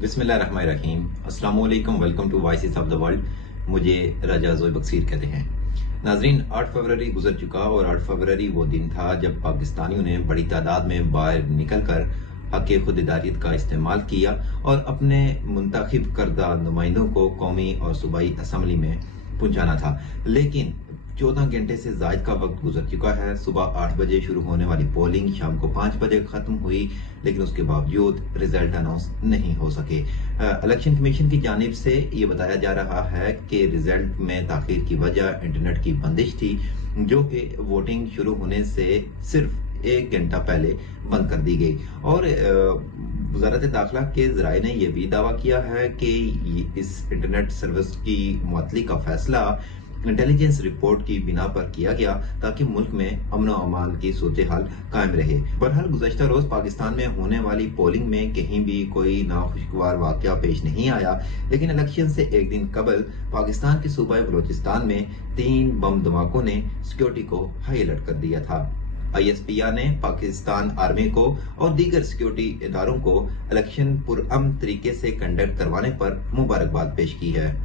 बिस्मिल्लाहिर्रहमानिर्रहीम। अस्सलाम वालेकुम, welcome to voices of the world. मुझे राजा ज़ोई बक्सीर कहते हैं। नाजरीन, 8 फरवरी गुजर चुका और 8 फरवरी वो दिन था जब पाकिस्तानियों ने बड़ी तादाद में बाहर निकलकर हक़ खुददारियत का इस्तेमाल किया और अपने मुंतखब करदा नुमाइंदों को कौमी और सूबाई असम्बली में पहुंचाना था। लेकिन 14 घंटे से ज़ायद का वक्त गुजर चुका है। सुबह 8 बजे शुरू होने वाली पोलिंग शाम को 5 बजे खत्म हुई, लेकिन उसके बावजूद रिजल्ट अनाउंस नहीं हो सके। इलेक्शन कमीशन की जानिब से ये बताया जा रहा है कि रिजल्ट में ताखीर की वजह इंटरनेट की बंदिश थी, जो कि वोटिंग शुरू होने से सिर्फ 1 घंटा पहले बंद कर दी गई। और वजारत दाखिला के ज़राए ने यह भी दावा किया है कि इस इंटरनेट सर्विस की मुअत्तली का फैसला इंटेलिजेंस रिपोर्ट की बिना पर किया गया ताकि मुल्क में अमन और अमान की सूरत हाल कायम रहे। बहरहाल गुज़श्ता रोज पाकिस्तान में होने वाली पोलिंग में कहीं भी कोई नाखुशगवार वाकया पेश नहीं आया, लेकिन इलेक्शन से एक दिन कबल पाकिस्तान के सूबा बलोचिस्तान में 3 बम धमाकों ने सिक्योरिटी को हाई अलर्ट कर दिया था। ISPR ने पाकिस्तान आर्मी को और दीगर सिक्योरिटी इदारों को इलेक्शन पुरअमन तरीके से कंडक्ट करवाने पर मुबारकबाद पेश की है।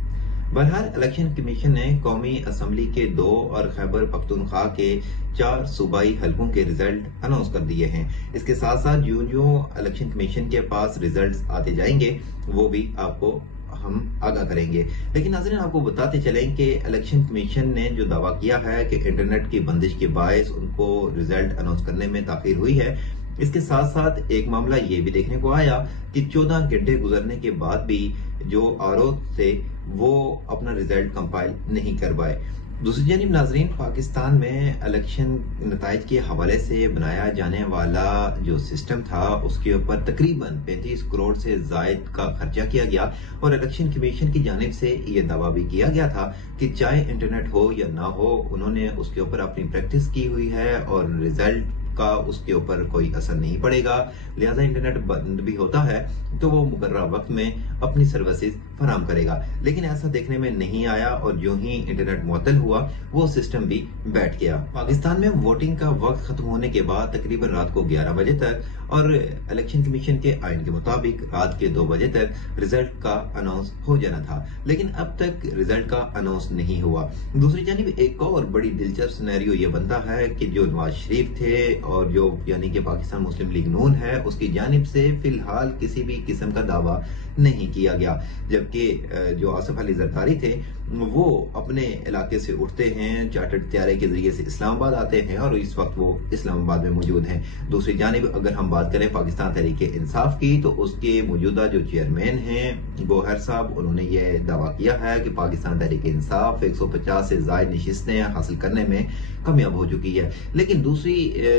बहरहाल इलेक्शन कमीशन ने कौमी असम्बली के 2 और खैबर पख्तूनख्वा के 4 सूबाई हलकों के रिजल्ट अनाउंस कर दिए हैं। इसके साथ साथ जो इलेक्शन कमीशन के पास रिजल्ट आते जाएंगे वो भी आपको हम आगाह करेंगे। लेकिन नाज़रीन, आपको बताते चलें कि इलेक्शन कमीशन ने जो दावा किया है कि इंटरनेट की बंदिश के बायस उनको रिजल्ट अनाउंस करने में ताखीर हुई है, इसके साथ साथ एक मामला ये भी देखने को आया कि 14 घंटे गुजरने के बाद भी जो आरोप थे वो अपना रिजल्ट कंपाइल नहीं कर पाए। दूसरी जानिब नाजरीन, पाकिस्तान में इलेक्शन नताइज के हवाले से बनाया जाने वाला जो सिस्टम था उसके ऊपर तकरीबन 35 करोड़ से जायद का खर्चा किया गया और इलेक्शन कमीशन की जानिब से ये दावा भी किया गया था कि चाहे इंटरनेट हो या ना हो, उन्होंने उसके ऊपर अपनी प्रैक्टिस की हुई है और रिजल्ट का उसके ऊपर कोई असर नहीं पड़ेगा। लिहाजा इंटरनेट बंद भी होता है तो वो मुकर्रर वक्त में अपनी सर्विसेज फराम करेगा, लेकिन ऐसा देखने में नहीं आया और जो ही इंटरनेट मुअत्तल हुआ वो सिस्टम भी बैठ गया। पाकिस्तान में वोटिंग का वक्त खत्म होने के बाद तकरीबन रात को 11 बजे तक और इलेक्शन कमीशन के आइन के मुताबिक रात के 2 बजे तक रिजल्ट का अनाउंस हो जाना था, लेकिन अब तक रिजल्ट का अनाउंस नहीं हुआ। दूसरी जानिब एक और बड़ी दिलचस्प सिनेरियो ये बनता है कि जो नवाज शरीफ थे और जो यानी कि पाकिस्तान मुस्लिम लीग नून है उसकी जानिब से फिलहाल किसी भी किस्म का दावा नहीं किया गया, जबकि जो आसिफ अली जरदारी थे वो अपने इलाके से उठते हैं, चार्टर्ड तैयारे के जरिए से इस्लामाबाद आते हैं और इस वक्त वो इस्लामाबाद में मौजूद हैं। दूसरी जानिब अगर हम बात करें पाकिस्तान तहरीक इंसाफ की, तो उसके मौजूदा जो चेयरमैन हैं गोहर साहब, उन्होंने ये दावा किया है कि पाकिस्तान तहरीक इंसाफ 150 से ज्यादा नशिस्तें हासिल करने में कामयाब हो चुकी है, लेकिन दूसरी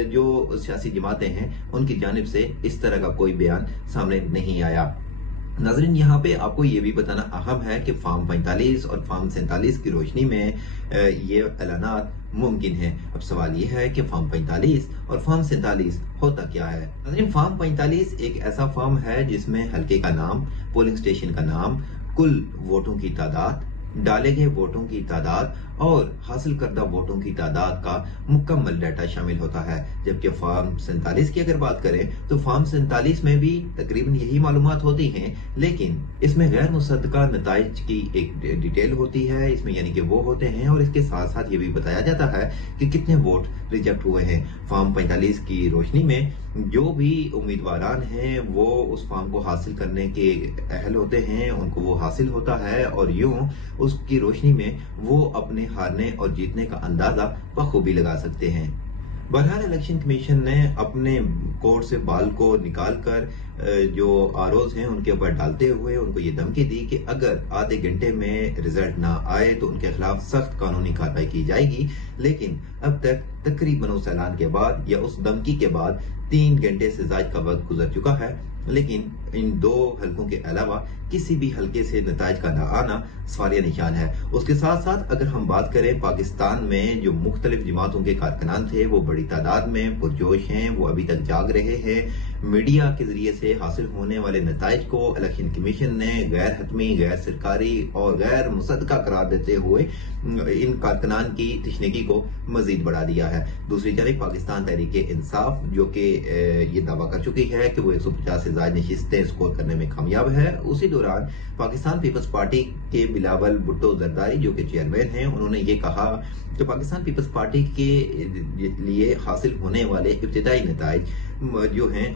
जो सियासी जमातें हैं उनकी जानिब से इस तरह का कोई बयान सामने नहीं आया। नाज़रीन, यहाँ पे आपको ये भी बताना अहम है कि फार्म 45 और फार्म 47 की रोशनी में ये ऐलानात मुमकिन है। अब सवाल ये है कि फार्म 45 और फार्म 47 होता क्या है। नाज़रीन, फार्म 45 एक ऐसा फार्म है जिसमें हल्के का नाम, पोलिंग स्टेशन का नाम, कुल वोटों की तादाद, डाले गए वोटों की तादाद और हासिल करदा वोटों की तादाद का मुकम्मल डाटा शामिल होता है। जबकि फार्म 47 की अगर बात करें तो फार्म 47 में भी तकरीबन यही मालूमात होती हैं, लेकिन इसमें गैर मुसद्दका नताइज की एक डिटेल होती है, इसमें यानी कि वो होते हैं और इसके साथ साथ ये भी बताया जाता है कि कितने वोट रिजेक्ट हुए हैं। फार्म 45 की रोशनी में जो भी उम्मीदवारान हैं वो उस फार्म को हासिल करने के अहल होते हैं, उनको वो हासिल होता है और यूं उसकी रोशनी में वो अपने हारने और जीतने का अंदाजा बखूबी लगा सकते हैं। बहरहाल इलेक्शन कमीशन ने अपने कोर्ट से बाल को निकालकर जो आरोज हैं उनके ऊपर डालते हुए उनको ये धमकी दी कि अगर आधे घंटे में रिजल्ट ना आए तो उनके खिलाफ सख्त कानूनी कार्रवाई की जाएगी। लेकिन अब तक तकरीबन उस ऐलान के बाद या उस धमकी के बाद 3 घंटे से ज्यादा का वक्त गुजर चुका है, लेकिन इन 2 हलकों के अलावा किसी भी हलके से नताइज का न आना सवालिया निशान है। उसके साथ साथ अगर हम बात करें पाकिस्तान में जो मुख्तलिफ जमातों के कारकुनान थे वो बड़ी तादाद में पुरजोश हैं, वो अभी तक जाग रहे हैं میڈیا کے ذریعے سے حاصل ہونے والے نتائج کو الیکشن کمیشن نے غیر حتمی، غیر سرکاری اور غیر مصدقہ قرار دیتے ہوئے ان کارکنان کی تشنگی کو مزید بڑھا دیا ہے۔ دوسری جانب پاکستان تحریک انصاف جو کہ یہ دعویٰ کر چکی ہے کہ وہ 150 سے زائد نشستیں اسکور کرنے میں کامیاب ہے، اسی دوران پاکستان پیپلز پارٹی کے بلاول بھٹو زرداری جو کہ چیئرمین ہیں، انہوں نے یہ کہا کہ پاکستان پیپلز پارٹی کے لیے حاصل ہونے والے ابتدائی نتائج جو ہیں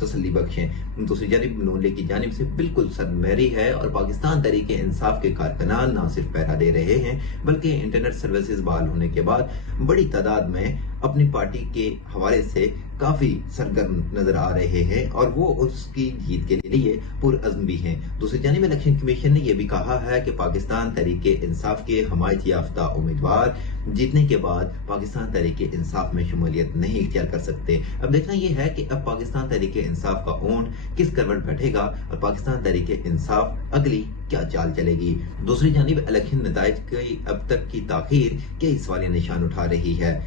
تسلی بخش ہیں۔ دوسری جانب نون لیگ کی جانب سے بالکل صدمری ہے اور پاکستان تحریک انصاف کے کارکنان نہ صرف پہرا دے رہے ہیں بلکہ انٹرنیٹ سروسز بحال ہونے کے بعد بڑی تعداد میں اپنی پارٹی کے حوالے سے کافی سرگرم نظر آ رہے ہیں اور وہ اس کی جیت کے لیے پرعزم بھی ہیں۔ دوسری جانب الیکشن کمیشن نے یہ بھی کہا ہے کہ پاکستان تحریک انصاف کے حمایت یافتہ امیدوار جیتنے کے بعد پاکستان تحریک انصاف میں شمولیت نہیں اختیار کر سکتے۔ اب دیکھنا یہ ہے کہ اب پاکستان تحریک انصاف کا اونٹ کس کروٹ بیٹھے گا اور پاکستان تحریک انصاف اگلی کیا چال چلے گی۔ دوسری جانب الیکشن نتائج کی اب تک کی تاخیر کئی سوالیہ نشان اٹھا رہی ہے۔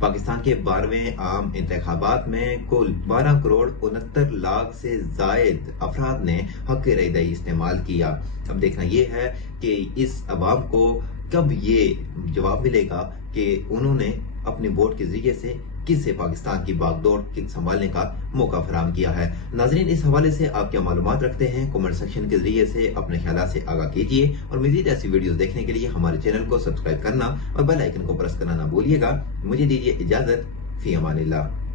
پاکستان کے 12ویں عام انتخابات میں کل 12 کروڑ 69 لاکھ سے زائد افراد نے حق رائے دہی استعمال کیا۔ اب دیکھنا یہ ہے کہ اس عوام کو کب یہ جواب ملے گا کہ انہوں نے اپنے ووٹ کے ذریعے سے کس سے پاکستان کی باغ دوڑ سنبھالنے کا موقع فراہم کیا ہے۔ ناظرین، اس حوالے سے آپ کیا معلومات رکھتے ہیں؟ کمنٹ سیکشن کے ذریعے سے اپنے خیالات سے آگاہ کیجیے اور مزید ایسی ویڈیوز دیکھنے کے لیے ہمارے چینل کو سبسکرائب کرنا اور بیل آئیکن کو پریس کرنا نہ بھولیے گا۔ مجھے دیجیے اجازت، فی امان اللہ۔